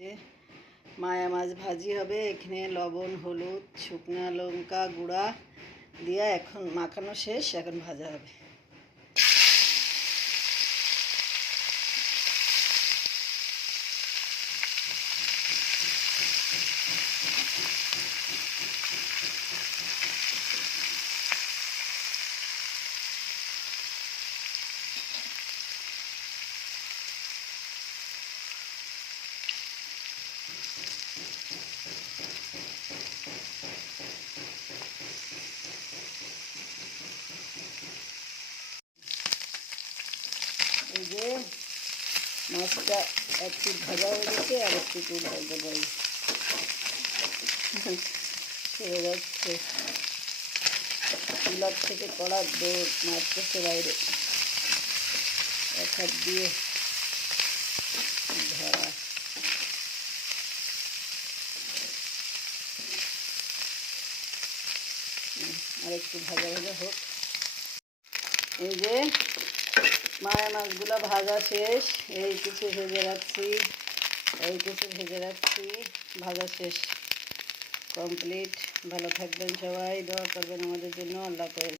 যে মায়া মাছ ভাজি হবে। এখানে লবণ, হলুদ, শুকনো লঙ্কা গুঁড়া দিয়ে এখন মাখানো শেষ, এখন ভাজা হবে। এই যে মাছটা একটু ভাজা হয়ে গেছে, আর একটু ভাজতে পারি ছেড়ে যাচ্ছে চুলার থেকে, কড়ার দৌড় মারতেছে বাইরে, এক হাত দিয়ে ধরা। আর একটু ভাজা ভাজা হোক। এই যে মায়া মাছগুলো ভাজা শেষ, এই কিছু ভেজে রাখছি, এই কিছু ভেজে রাখছি, ভাজা শেষ, কমপ্লিট। ভালো থাকবেন সবাই, দোয়া করবেন আমাদের জন্য। আল্লাহ হাফেজ।